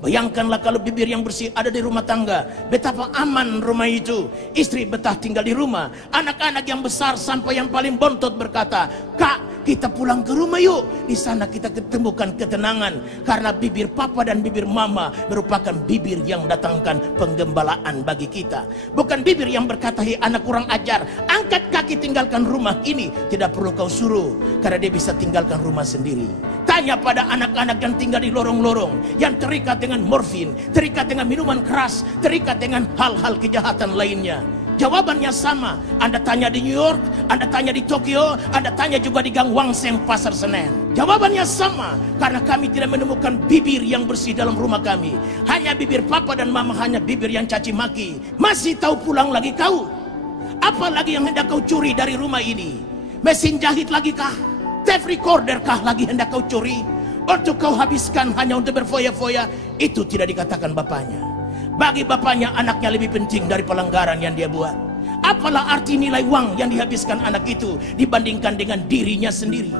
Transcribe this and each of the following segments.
Bayangkanlah kalau bibir yang bersih ada di rumah tangga, betapa aman rumah itu. Istri betah tinggal di rumah, anak-anak yang besar sampai yang paling bontot berkata, "Kak, kita pulang ke rumah yuk. Di sana kita ketemukan ketenangan." Karena bibir papa dan bibir mama merupakan bibir yang datangkan penggembalaan bagi kita. Bukan bibir yang berkata, "Hei anak kurang ajar, angkat kaki tinggalkan rumah ini." Tidak perlu kau suruh, karena dia bisa tinggalkan rumah sendiri. Tanya pada anak-anak yang tinggal di lorong-lorong, yang terikat dengan morfin, terikat dengan minuman keras, terikat dengan hal-hal kejahatan lainnya. Jawabannya sama. Anda tanya di New York, Anda tanya di Tokyo, Anda tanya juga di Gang Wangseng, Pasar Senen. Jawabannya sama, karena kami tidak menemukan bibir yang bersih dalam rumah kami. Hanya bibir papa dan mama, hanya bibir yang caci maki. Masih tahu pulang lagi kau? Apalagi yang hendak kau curi dari rumah ini? Mesin jahit lagi kah? Tape recorder kah lagi hendak kau curi? Untuk kau habiskan hanya untuk berfoya-foya? Itu tidak dikatakan bapaknya. Bagi bapaknya, anaknya lebih penting dari pelanggaran yang dia buat. Apalah arti nilai uang yang dihabiskan anak itu dibandingkan dengan dirinya sendiri?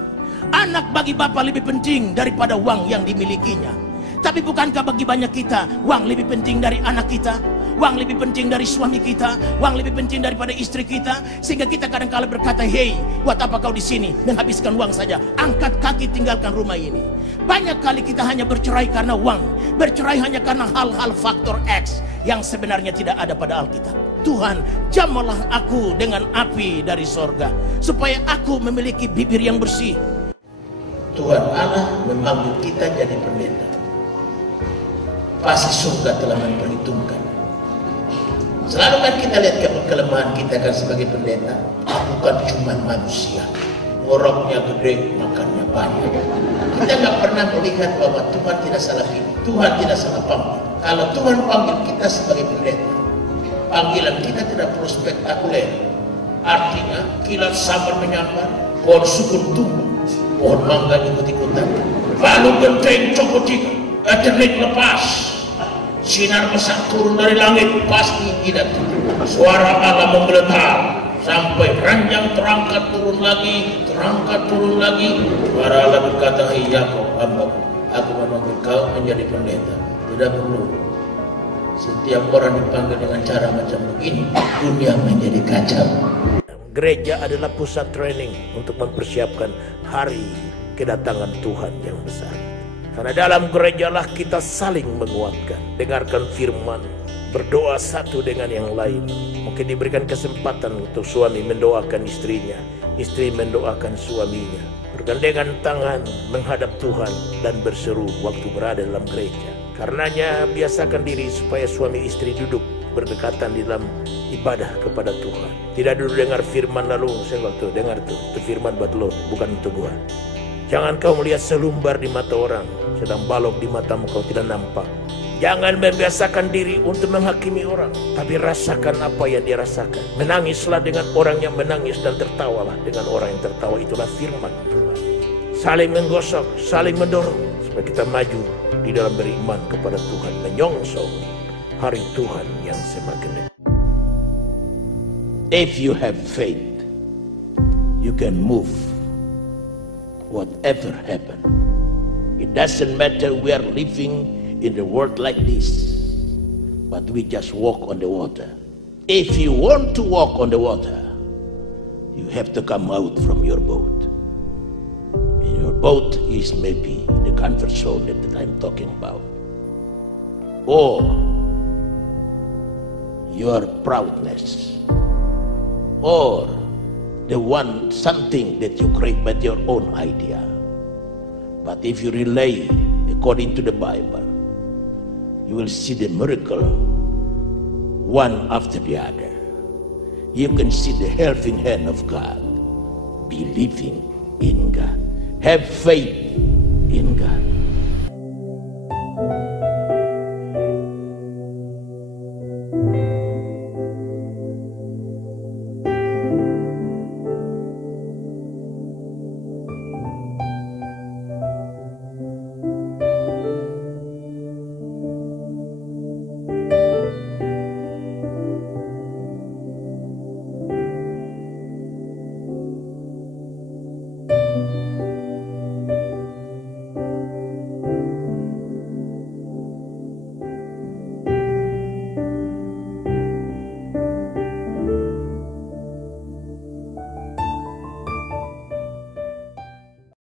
Anak bagi bapak lebih penting daripada uang yang dimilikinya. Tapi bukankah bagi banyak kita, uang lebih penting dari anak kita? Uang lebih penting dari suami kita, uang lebih penting daripada istri kita, sehingga kita kadang-kala berkata, "Hei, buat apa kau di sini menghabiskan uang saja? Angkat kaki tinggalkan rumah ini." Banyak kali kita hanya bercerai karena uang, bercerai hanya karena hal-hal faktor X yang sebenarnya tidak ada pada Alkitab. Tuhan, jamalah aku dengan api dari sorga, supaya aku memiliki bibir yang bersih. Tuhan Allah memanggil kita jadi pendeta. Pasti surga telah memperhitungkan. Selalu kan kita lihat kelemahan kita kan sebagai pendeta. Aku kan cuma manusia, ngoroknya gede, makannya banyak. Kita nggak pernah melihat bahwa Tuhan tidak salah pilih, Tuhan tidak salah panggil. Kalau Tuhan panggil kita sebagai pendeta, panggilan kita tidak perlu spektakuler. Artinya kilat sambar menyambar, pohon sukun tumbuh, pohon mangga ikut-ikutan, lalu genteng copot tiga, eternit lepas, sinar besar turun dari langit, pasti tidak. Suara Allah menggeletar sampai ranjang terangkat turun lagi, terangkat turun lagi. Suara Allah berkata, "Hei Yakob, hambaku, aku memanggil kau menjadi pendeta." Tidak perlu setiap orang dipanggil dengan cara macam begini, dunia menjadi kacau. Gereja adalah pusat training untuk mempersiapkan hari kedatangan Tuhan yang besar. Karena dalam gerejalah kita saling menguatkan, dengarkan firman, berdoa satu dengan yang lain. Mungkin diberikan kesempatan untuk suami mendoakan istrinya, istri mendoakan suaminya, bergandengan tangan menghadap Tuhan dan berseru waktu berada dalam gereja. Karenanya biasakan diri supaya suami istri duduk berdekatan di dalam ibadah kepada Tuhan. Tidak duduk dengar firman lalu saya waktu dengar itu firman buat lo, bukan untuk gua. Jangan kau melihat selumbar di mata orang, sedang balok di matamu kau tidak nampak. Jangan membiasakan diri untuk menghakimi orang, tapi rasakan apa yang dia rasakan. Menangislah dengan orang yang menangis dan tertawalah dengan orang yang tertawa. Itulah firman Tuhan. Saling menggosok, saling mendorong, supaya kita maju di dalam beriman kepada Tuhan, menyongsong hari Tuhan yang semakin dekat. If you have faith, you can move whatever happen. It doesn't matter we are living in the world like this, but we just walk on the water. If you want to walk on the water, you have to come out from your boat. And your boat is maybe the comfort zone that I'm talking about, or your proudness, or the one something that you create by your own idea. But if you rely according to the Bible, you will see the miracle one after the other. You can see the helping hand of God. Believing in God, have faith in God.